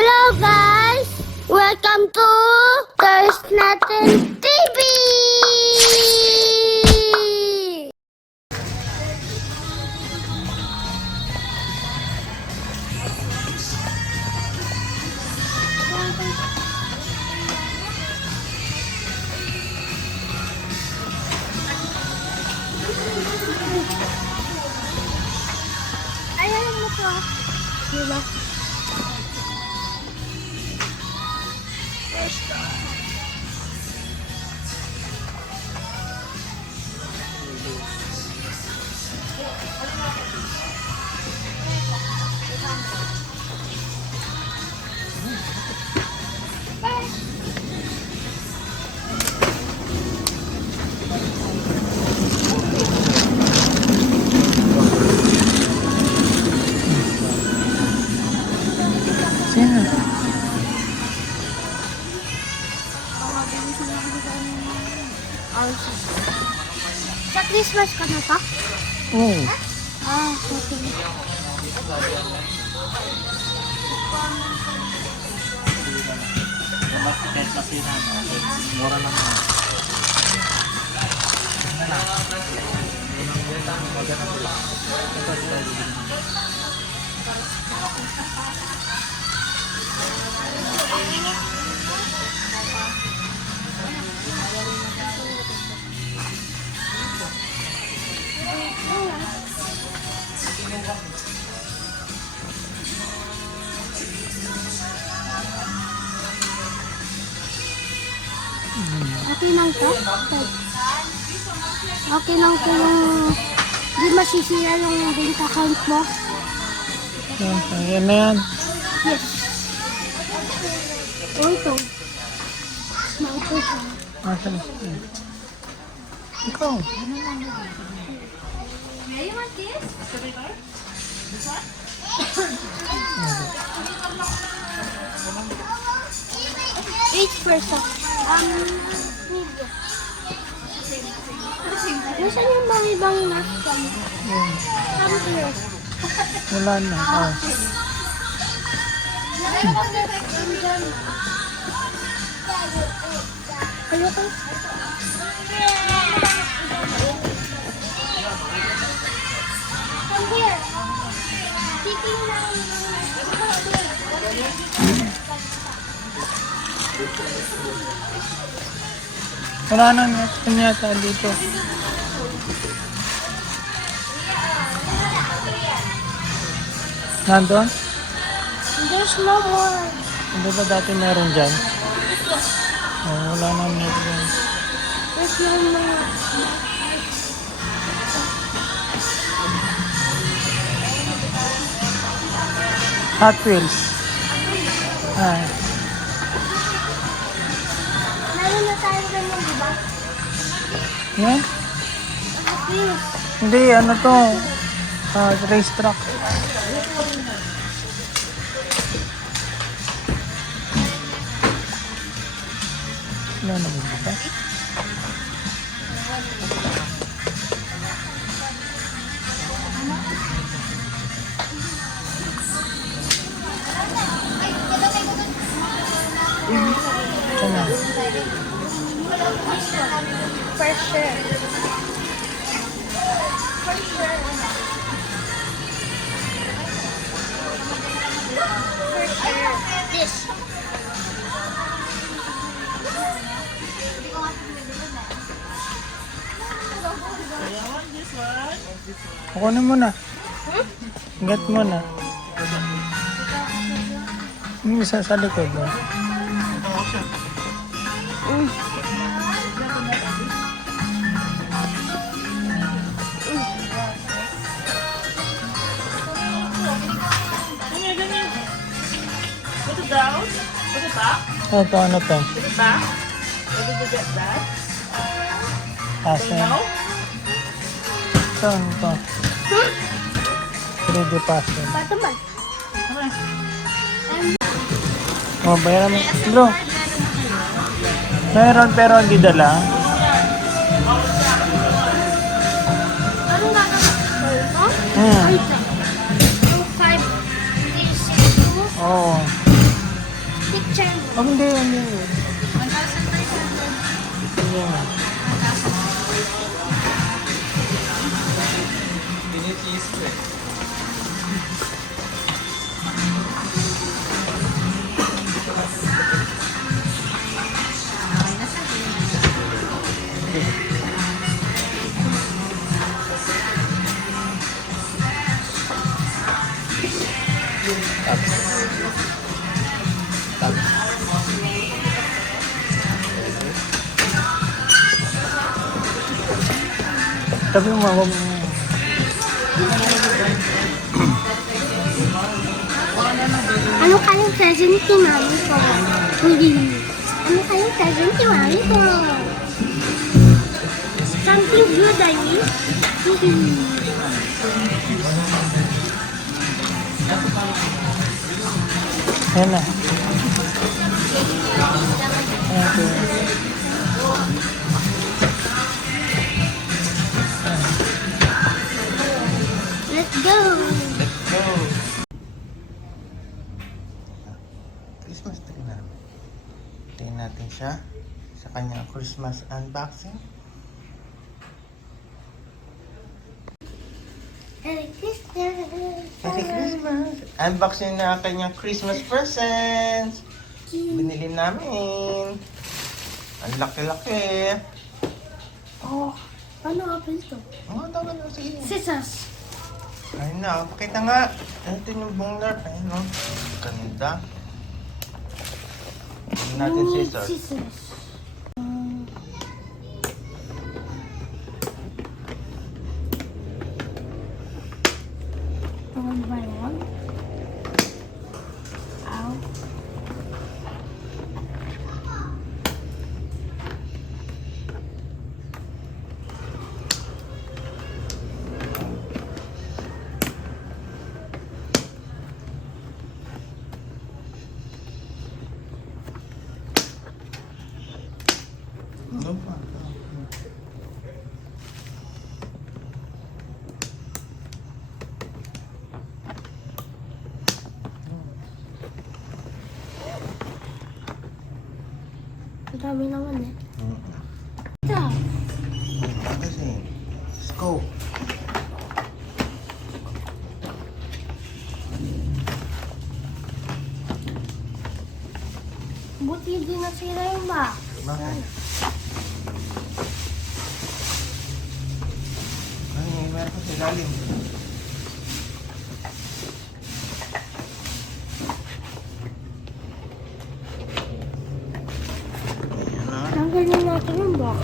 Hello guys! Welcome to There's Nothing TV! Ayan mo to. Diba? Sino? Sa Christmas ka na pa? Oo. Ah, okay. Mura lang. Okay lang to? Okay lang to yung di masisira yung bank account mo? Yan na yan. Yes. Ito. Ito siya. Asan? Ikaw. You want this? Each person. Media. Nasaan yung mga ibang nasa? Come here. Wala na. Oh. Ayoko. Come here. Sitting lang. Wala na yata dito. Nandun? There's no more. Hindi ba dati meron dyan? Oh, wala na net dyan. There's no more. Hot Wheels. Ah, Meron na tayo ganyan, di ba? yan? Please. Hindi, ano to? Race track. Wala na ba dito? Ito na. For sure. For sure. This. Kukunin mo na. Get mo na. Yung isa sa likod mo. Put it down. Put it back. Ito, ano to? Put it back. Where did you get that? Kasi. Now? Ito, ano to? 3D puzzle. Bato ba? O, bayaran mo. Bro. Meron pero hindi dala. Anong gagawin? Ito? Hmm. Ay, ito. 2, 5, 3, 6, 2. Oo. Chairman. Oh, hindi. Hindi. Ayan. Sabi mo, mama mo. Ano kayong present ni Mami ko? Hindi. Ano kayong present ni Mami ko? Something good, I mean. Hindi. Ayan na. Okay. Let's go. Let's go! Christmas tree na. Tingnan natin siya sa kanyang Christmas unboxing. Merry Christmas. Merry Christmas! Unboxing na ang kanyang Christmas presents! Binili namin. Ang laki-laki. Oh, paano open to? Mga tawag na sige. Scissors. Ayun na, pakita nga. Ito yung bungler. Ayun o. Ganda. Tingnan natin scissors. Scissors. One by one. Ow. Ano pa? Ang dami naman eh. Hmm. Ito. Kasi, scope. Buti di nasira yung box. Bakit? Ay, meron pa sa ilalim. Ayan na. Tanggalin natin yung box.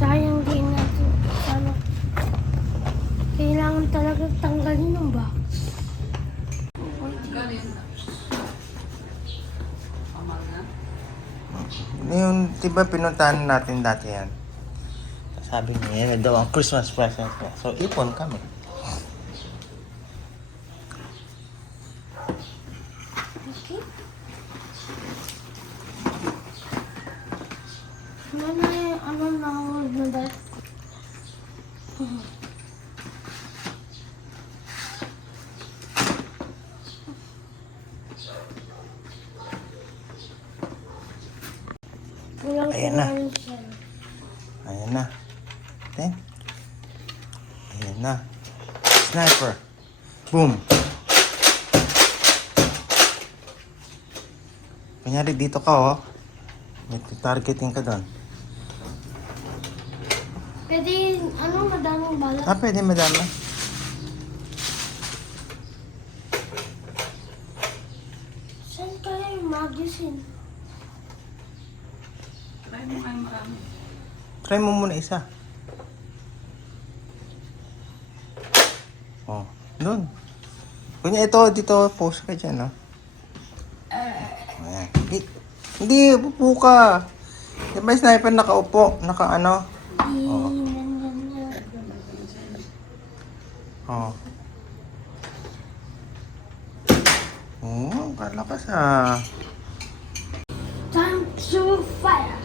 Sayang din natin. Sana. Kailangan talaga tanggalin yung box. Yung, diba pinuntahan natin dati yan? Sabi niya, yan daw ang Christmas present niya. So, ipon kami. Okay. Ano na hold na dahil? Ayan na. Ayan na. Then, ayan na. Sniper. Boom. Kunyari dito ka oh. May targeting ka doon. Pwede, madaming balat. Ah, pwede madami. Saan kaya yung magazine? Try mo nga yung marami. Try mo muna isa. Oh, doon. Kunya ito, dito, post ka dyan, oh. Ayan. Hindi, upo ka. Di ba yung sniper nakaupo? Naka-ano? Oh. Oh, kalakas ah. Time to fire!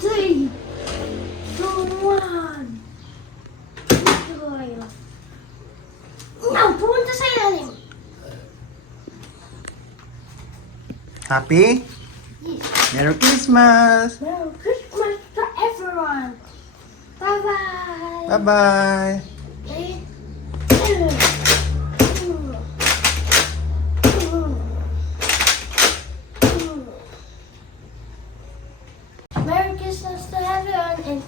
3, 2, 1. No, pumunta sa ilalim. Happy? Merry Christmas! Merry Christmas to everyone. Bye-bye. Bye-bye! Merry Christmas to everyone and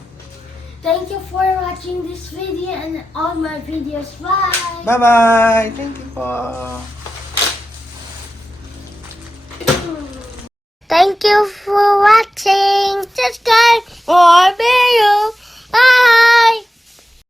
thank you for watching this video and all my videos. Bye! Bye-bye! Thank you po! Thank you for watching. Subscribe for video. Bye!